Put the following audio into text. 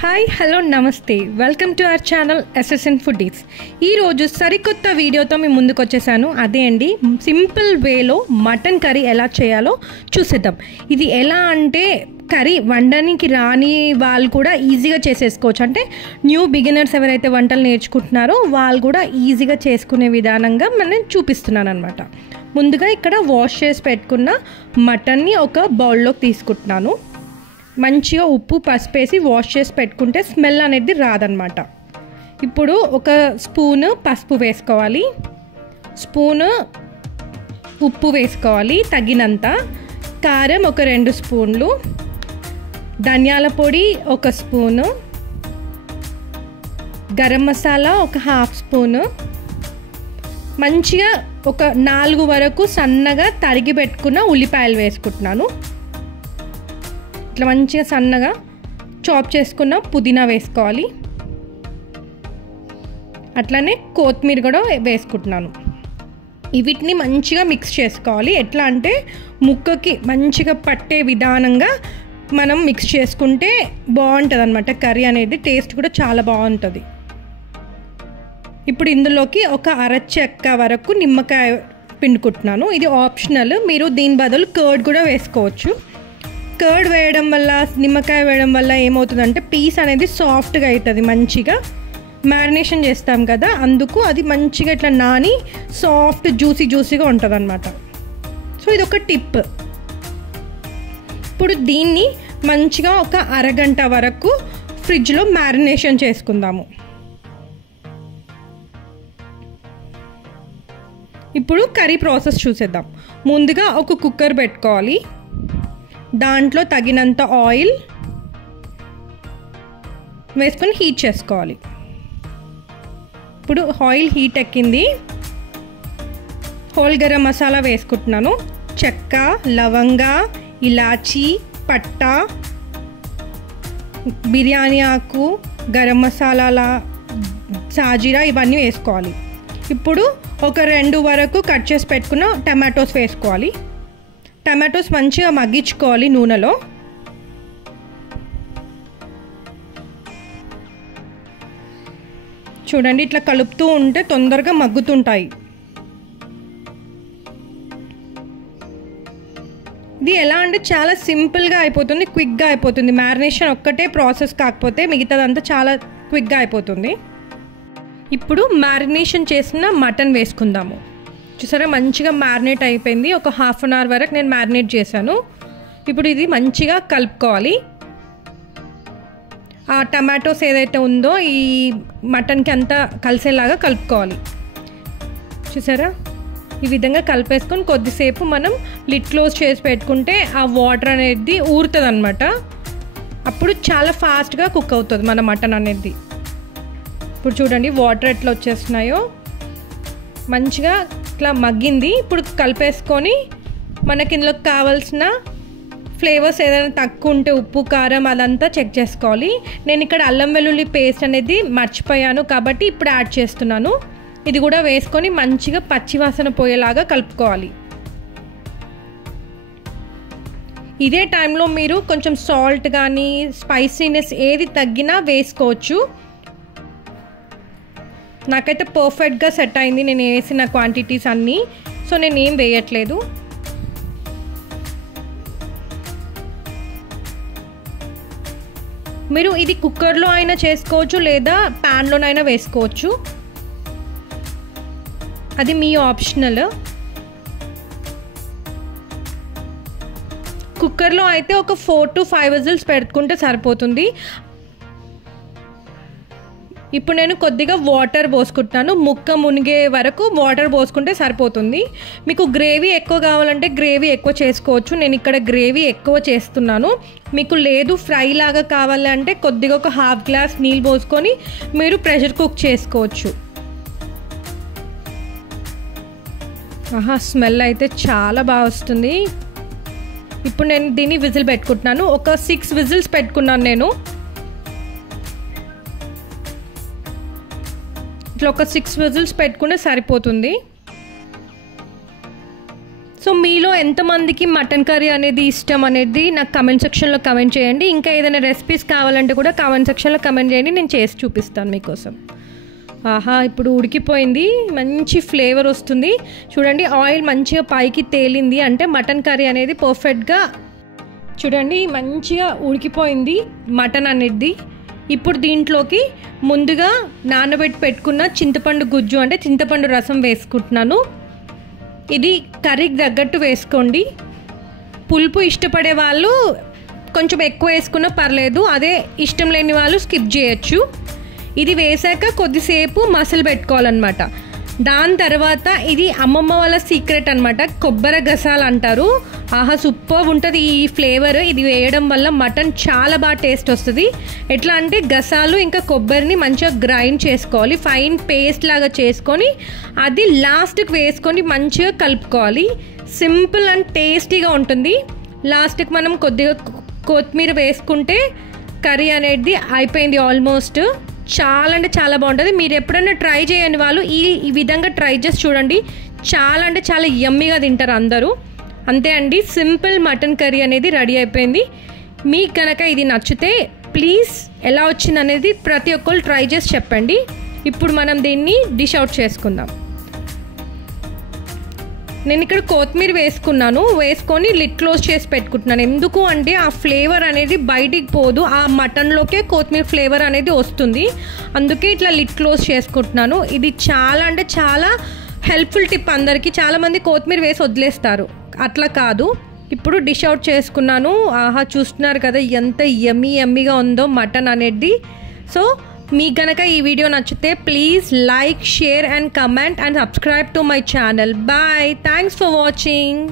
Hi hello నమస్తే welcome to our channel SSN foodies. ఈరోజు సరికొత్త వీడియోతో మీ ముందుకు వచ్చేసాను. అదే అండి, సింపుల్ వేలో మటన్ కర్రీ ఎలా చేయాలో చూసేద్దాం. ఇది ఎలా అంటే కర్రీ వండడానికి రాని వాళ్ళు కూడా ఈజీగా చేసేసుకోవచ్చు. అంటే న్యూ బిగినర్స్ ఎవరైతే వంటలు నేర్చుకుంటున్నారో వాళ్ళు కూడా ఈజీగా చేసుకునే విధానంగా మనం చూపిస్తున్నాను అనమాట. ముందుగా ఇక్కడ వాష్ చేసి పెట్టుకున్న మటన్ని ఒక బౌల్లోకి తీసుకుంటున్నాను. మంచిగా ఉప్పు పసుపు వేసి వాష్ చేసి పెట్టుకుంటే స్మెల్ అనేది రాదనమాట. ఇప్పుడు ఒక స్పూను పసుపు వేసుకోవాలి, స్పూను ఉప్పు వేసుకోవాలి, తగినంత కారం ఒక 2 స్పూన్లు, ధనియాల పొడి ఒక స్పూను, గరం మసాలా ఒక 1/2 స్పూను, మంచిగా ఒక 4 వరకు సన్నగా తరిగి పెట్టుకున్న ఉల్లిపాయలు వేసుకుంటున్నాను. ఇట్లా మంచిగా సన్నగా చాప్ చేసుకున్న పుదీనా వేసుకోవాలి. అట్లానే కొత్తిమీర కూడా వేసుకుంటున్నాను. వీటిని మంచిగా మిక్స్ చేసుకోవాలి. ఎట్లా అంటే ముక్కకి మంచిగా పట్టే విధానంగా మనం మిక్స్ చేసుకుంటే బాగుంటుంది అన్నమాట. కర్రీ అనేది టేస్ట్ కూడా చాలా బాగుంటుంది. ఇప్పుడు ఇందులోకి ఒక అరచెక్క వరకు నిమ్మకాయ పిండుకుంటున్నాను. ఇది ఆప్షనల్, మీరు దీని బదులు కర్డ్ కూడా వేసుకోవచ్చు. కర్డ్ వేయడం వల్ల, నిమ్మకాయ వేయడం వల్ల ఏమవుతుందంటే పీస్ అనేది సాఫ్ట్గా అవుతుంది. మంచిగా మ్యారినేషన్ చేస్తాం కదా, అందుకు అది మంచిగా ఇట్లా నాని సాఫ్ట్ జ్యూసీగా ఉంటుంది అన్నమాట. సో ఇది ఒక టిప్. ఇప్పుడు దీన్ని మంచిగా ఒక అరగంట వరకు ఫ్రిడ్జ్లో మ్యారినేషన్ చేసుకుందాము. ఇప్పుడు కర్రీ ప్రాసెస్ చూసేద్దాం. ముందుగా ఒక కుక్కర్ పెట్టుకోవాలి. దాంట్లో తగినంత ఆయిల్ వేసుకొని హీట్ చేసుకోవాలి. ఇప్పుడు ఆయిల్ హీట్ ఎక్కింది. హోల్ గరం మసాలా వేసుకుంటున్నాను. చెక్క, లవంగ, ఇలాచీ, పట్ట, బిర్యానీ ఆకు, గరం మసాలాల, సాజీరా ఇవన్నీ వేసుకోవాలి. ఇప్పుడు ఒక 2 వరకు కట్ చేసి పెట్టుకున్న టమాటోస్ వేసుకోవాలి. టమాటోస్ మంచిగా మగ్గించుకోవాలి నూనెలో. చూడండి, ఇట్లా కలుపుతూ ఉంటే తొందరగా మగ్గుతుంటాయి. ఇది ఎలా అంటే చాలా సింపుల్గా అయిపోతుంది, క్విక్గా అయిపోతుంది. మ్యారినేషన్ ఒక్కటే ప్రాసెస్, కాకపోతే మిగతాదంతా చాలా క్విక్గా అయిపోతుంది. ఇప్పుడు మ్యారినేషన్ చేసిన మటన్ వేసుకుందాము. చూసారా, మంచిగా మ్యారినేట్ అయిపోయింది. ఒక 1/2 అవర్ వరకు నేను మ్యారినేట్ చేశాను. ఇప్పుడు ఇది మంచిగా కలుపుకోవాలి. ఆ టమాటోస్ ఏదైతే ఉందో ఈ మటన్కి అంతా కలిసేలాగా కలుపుకోవాలి. చూసారా, ఈ విధంగా కలిపేసుకొని కొద్దిసేపు మనం లిడ్ క్లోజ్ చేసి పెట్టుకుంటే ఆ వాటర్ అనేది ఊరుతుంది అనమాట. అప్పుడు చాలా ఫాస్ట్గా కుక్ అవుతుంది మన మటన్ అనేది. ఇప్పుడు చూడండి వాటర్ ఎట్లా వచ్చేస్తున్నాయో, మంచిగా ఇట్లా మగ్గింది. ఇప్పుడు కలిపేసుకొని మనకి ఇందులో కావాల్సిన ఫ్లేవర్స్ ఏదైనా తక్కువ ఉంటే ఉప్పు, కారం అదంతా చెక్ చేసుకోవాలి. నేను ఇక్కడ అల్లం వెల్లుల్లి పేస్ట్ అనేది మర్చిపోయాను కాబట్టి ఇప్పుడు యాడ్ చేస్తున్నాను. ఇది కూడా వేసుకొని మంచిగా పచ్చివాసన పోయేలాగా కలుపుకోవాలి. ఇదే టైంలో మీరు కొంచెం సాల్ట్ కానీ స్పైసీనెస్ ఏది తగ్గినా వేసుకోవచ్చు. నాకైతే పర్ఫెక్ట్గా సెట్ అయింది నేను వేసిన క్వాంటిటీస్ అన్నీ. సో నేను ఏం వేయట్లేదు. మీరు ఇది కుక్కర్లో అయినా చేసుకోవచ్చు, లేదా ప్యాన్లోనైనా వేసుకోవచ్చు. అది మీ ఆప్షనల్. కుక్కర్లో అయితే ఒక 4 to 5 విజిల్స్ పెట్టుకుంటే సరిపోతుంది. ఇప్పుడు నేను కొద్దిగా వాటర్ పోసుకుంటున్నాను. ముక్క మునిగే వరకు వాటర్ పోసుకుంటే సరిపోతుంది. మీకు గ్రేవీ ఎక్కువ కావాలంటే గ్రేవీ ఎక్కువ చేసుకోవచ్చు. నేను ఇక్కడ గ్రేవీ ఎక్కువ చేస్తున్నాను. మీకు లేదు ఫ్రై లాగా కావాలంటే కొద్దిగా ఒక 1/2 గ్లాస్ నీళ్ళు పోసుకొని మీరు ప్రెషర్ కుక్ చేసుకోవచ్చు. స్మెల్ అయితే చాలా బాగా వస్తుంది. ఇప్పుడు నేను దీన్ని విజిల్ పెట్టుకుంటున్నాను. ఒక 6 విజిల్స్ పెట్టుకున్నాను నేను. ఇట్లా ఒక 6 విజిల్స్ పెట్టుకుంటే సరిపోతుంది. సో సో మీలో ఎంతమందికి మటన్ కర్రీ అనేది ఇష్టం అనేది నాకు కమెంట్ సెక్షన్లో కమెంట్ చేయండి. ఇంకా ఏదైనా రెసిపీస్ కావాలంటే కూడా కమెంట్ సెక్షన్లో కమెంట్ చేయండి, నేను చేసి చూపిస్తాను మీకోసం. ఆహా, ఇప్పుడు ఉడికిపోయింది, మంచి ఫ్లేవర్ వస్తుంది చూడండి. ఆయిల్ మంచిగా పైకి తేలింది అంటే మటన్ కర్రీ అనేది పర్ఫెక్ట్గా చూడండి మంచిగా ఉడికిపోయింది మటన్ అనేది. ఇప్పుడు దీంట్లోకి ముందుగా నానబెట్టి పెట్టుకున్న చింతపండు గుజ్జు అంటే చింతపండు రసం వేసుకుంటున్నాను. ఇది కర్రీకి తగ్గట్టు వేసుకోండి. పులుపు ఇష్టపడే వాళ్ళు కొంచెం ఎక్కువ వేసుకున్నా పర్లేదు, అదే ఇష్టం లేని వాళ్ళు స్కిప్ చేయొచ్చు. ఇది వేసాక కొద్దిసేపు మసలు పెట్టుకోవాలన్నమాట. దాని తర్వాత ఇది అమ్మమ్మ వాళ్ళ సీక్రెట్ అనమాట, కొబ్బరి గసాలు అంటారు. ఆహా, సూపర్ ఉంటుంది ఈ ఫ్లేవర్. ఇది వేయడం వల్ల మటన్ చాలా బాగా టేస్ట్ వస్తుంది. ఎట్లా అంటే గసాలు ఇంకా కొబ్బరిని మంచిగా గ్రైండ్ చేసుకోవాలి, ఫైన్ పేస్ట్ లాగా చేసుకొని అది లాస్ట్కి వేసుకొని మంచిగా కలుపుకోవాలి. సింపుల్ అండ్ టేస్టీగా ఉంటుంది. లాస్ట్కి మనం కొద్దిగా కొత్తిమీర వేసుకుంటే కర్రీ అనేది అయిపోయింది ఆల్మోస్ట్. చాలా అంటే చాలా బాగుంటుంది. మీరు ఎప్పుడైనా ట్రై చేయని వాళ్ళు ఈ విధంగా ట్రై చేసి చూడండి, చాలా అంటే చాలా యమ్మీగా తింటారు అందరూ. అంతే అండి, సింపుల్ మటన్ కర్రీ అనేది రెడీ అయిపోయింది. మీకు కనుక ఇది నచ్చితే ప్లీజ్ ఎలా వచ్చింది అనేది ప్రతి ఒక్కరు ట్రై చేసి చెప్పండి. ఇప్పుడు మనం దీన్ని డిష్ అవుట్ చేసుకుందాం. నేను ఇక్కడ కొత్తిమీర వేసుకొని లిడ్ క్లోజ్ చేసి పెట్టుకుంటున్నాను. ఎందుకు అంటే ఆ ఫ్లేవర్ అనేది బయటికి పోదు, ఆ మటన్లోకే కొత్తిమీర ఫ్లేవర్ అనేది వస్తుంది. అందుకే ఇట్లా లిడ్ క్లోజ్ చేసుకుంటున్నాను. ఇది చాలా అంటే చాలా హెల్ప్ఫుల్ టిప్ అందరికీ. చాలామంది కొత్తిమీర వేసి వదిలేస్తారు, అట్లా కాదు. ఇప్పుడు డిష్ అవుట్ చేసుకున్నాను. ఆహా, చూస్తున్నారు కదా ఎంత యమ్మీగా ఉందో మటన్ అనేది. సో మీకు గనక ఈ వీడియో నచ్చితే please like, share and comment and subscribe to my channel. Bye, thanks for watching.